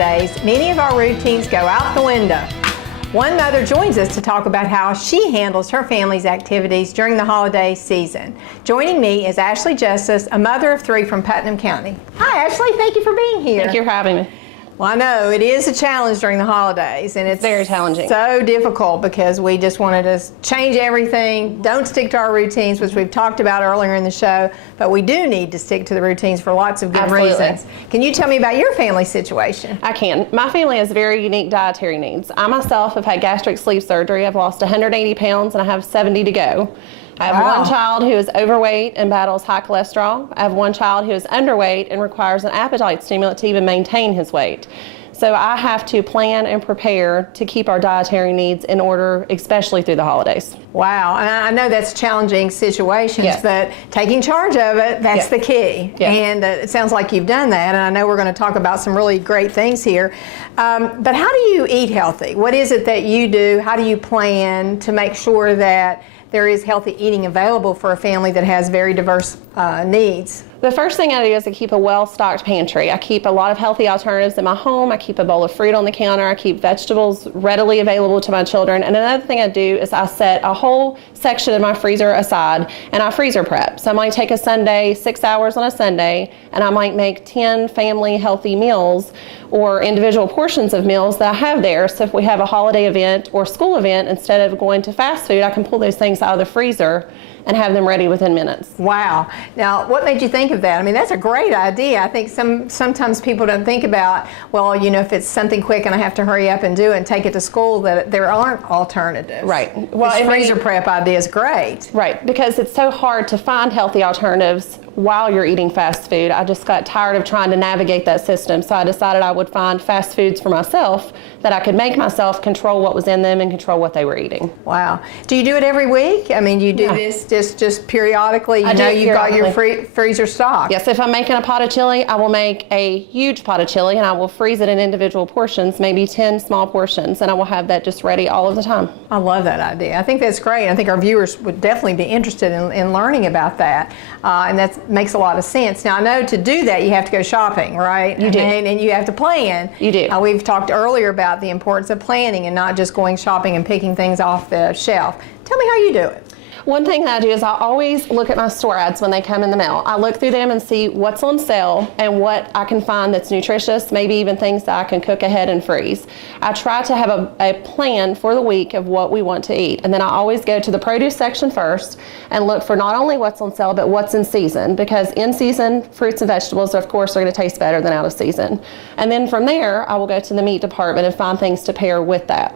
holidays, many of our routines go out the window. One mother joins us to talk about how she handles her family's activities during the holiday season. Joining me is Ashley Justice, a mother of 3 from Putnam County. Hi Ashley, thank you for being here. Thank you for having me. Well, I know it is a challenge during the holidays, and it's very challenging. So difficult because we just wanted to change everything, don't stick to our routines, which we've talked about earlier in the show, but we do need to stick to the routines for lots of good reasons. Can you tell me about your family situation? I can. My family has very unique dietary needs. I myself have had gastric sleeve surgery. I've lost 180 pounds and I have 70 to go. I have one child who is overweight and battles high cholesterol. I have one child who is underweight and requires an appetite stimulant to even maintain his weight. So I have to plan and prepare to keep our dietary needs in order, especially through the holidays. Wow, and I know that's challenging situations, yes. But taking charge of it, that's the key. Yes. And it sounds like you've done that, and I know we're going to talk about some really great things here. But how do you eat healthy? What is it that you do? How do you plan to make sure that there is healthy eating available for a family that has very diverse needs? The first thing I do is I keep a well-stocked pantry. I keep a lot of healthy alternatives in my home. I keep a bowl of fruit on the counter. I keep vegetables readily available to my children. And another thing I do is I set a whole section of my freezer aside and I freezer prep. So I might take a Sunday, 6 hours on a Sunday, and I might make 10 family healthy meals or individual portions of meals that I have there. So if we have a holiday event or school event, instead of going to fast food, I can pull those things out of the freezer and have them ready within minutes. Wow. Now, what made you think of that? I mean, that's a great idea. I think sometimes people don't think about, well, you know, if it's something quick and I have to hurry up and do it and take it to school, that there aren't alternatives. Right. Well, this freezer prep idea is great. Right, because it's so hard to find healthy alternatives while you're eating fast food. I just got tired of trying to navigate that system, so I decided I would find fast foods for myself that I could make myself, control what was in them, and control what they were eating. Wow. Do you do it every week? I mean, you do this just periodically? You know you've got your freezer stocked. Yes, if I'm making a pot of chili, I will make a huge pot of chili and I will freeze it in individual portions, maybe 10 small portions, and I will have that just ready all of the time. I love that idea. I think that's great. I think our viewers would definitely be interested in learning about that, and that makes a lot of sense. Now, I know to do that you have to go shopping, right? You do. And you have to plan. You do. We've talked earlier about the importance of planning and not just going shopping and picking things off the shelf. Tell me how you do it. One thing that I do is I always look at my store ads when they come in the mail. I look through them and see what's on sale and what I can find that's nutritious, maybe even things that I can cook ahead and freeze. I try to have a plan for the week of what we want to eat. And then I always go to the produce section first and look for not only what's on sale, but what's in season. Because in season fruits and vegetables, of course, are going to taste better than out of season. And then from there, I will go to the meat department and find things to pair with that.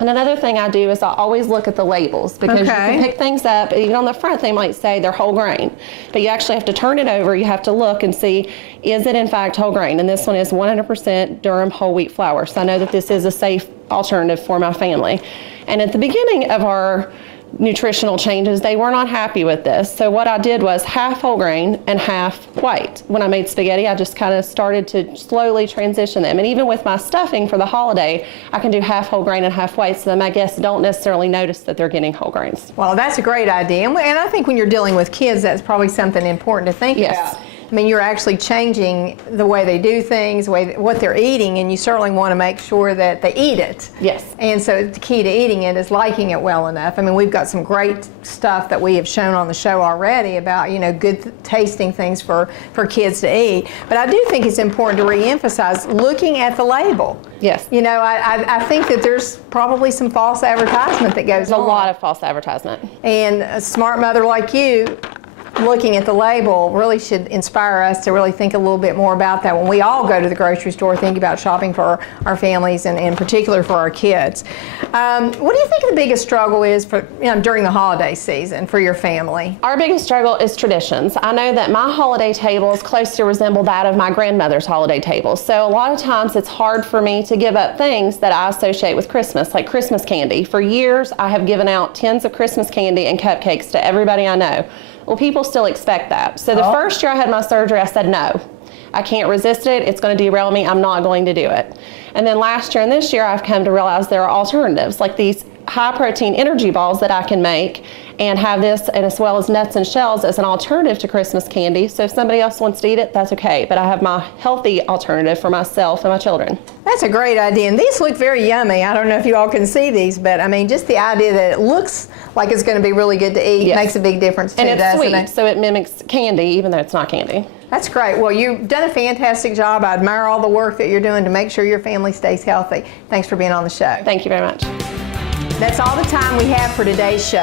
And another thing I do is I always look at the labels, because you can pick things up, even on the front they might say they're whole grain, but you actually have to turn it over. You have to look and see, is it in fact whole grain? And this one is 100% Durham whole wheat flour, so I know that this is a safe alternative for my family. And at the beginning of our nutritional changes, they were not happy with this. So what I did was half whole grain and half white. When I made spaghetti, I just kind of started to slowly transition them. And even with my stuffing for the holiday, I can do half whole grain and half white, so that my guests don't necessarily notice that they're getting whole grains. Well, that's a great idea. And I think when you're dealing with kids, that's probably something important to think about. I mean, you're actually changing the way they do things, what they're eating, and you certainly want to make sure that they eat it. Yes. And so the key to eating it is liking it well enough. I mean, we've got some great stuff that we have shown on the show already about, you know, good tasting things for kids to eat. But I do think it's important to reemphasize looking at the label. Yes. You know, I think that there's probably some false advertisement that goes on. There's a lot of false advertisement. And a smart mother like you, looking at the label really should inspire us to really think a little bit more about that when we all go to the grocery store, think about shopping for our families and in particular for our kids. What do you think the biggest struggle is for, during the holiday season for your family? Our biggest struggle is traditions. I know that my holiday tables closely resemble that of my grandmother's holiday tables. So a lot of times it's hard for me to give up things that I associate with Christmas, like Christmas candy. For years, I have given out tins of Christmas candy and cupcakes to everybody I know. Well, people still expect that. So the first year I had my surgery, I said, no, I can't resist it. It's going to derail me. I'm not going to do it. And then last year and this year, I've come to realize there are alternatives, like these high protein energy balls that I can make and have this, and as well as nuts and shells as an alternative to Christmas candy. So if somebody else wants to eat it, that's okay. But I have my healthy alternative for myself and my children. That's a great idea, and these look very yummy. I don't know if you all can see these, but I mean, just the idea that it looks like it's going to be really good to eat makes a big difference too, and it's doesn't sweet, it? so it mimics candy, even though it's not candy. That's great. Well, you've done a fantastic job. I admire all the work that you're doing to make sure your family stays healthy. Thanks for being on the show. Thank you very much. That's all the time we have for today's show.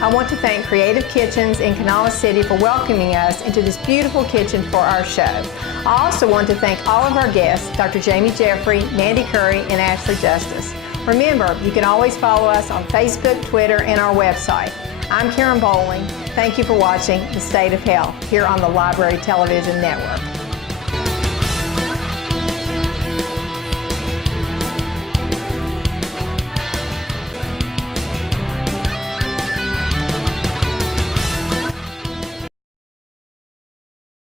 I want to thank Creative Kitchens in Kanawha City for welcoming us into this beautiful kitchen for our show. I also want to thank all of our guests, Dr. Jamie Jeffrey, Mandy Curry, and Ashley Justice. Remember, you can always follow us on Facebook, Twitter, and our website. I'm Karen Bowling. Thank you for watching The State of Health here on the Library Television Network.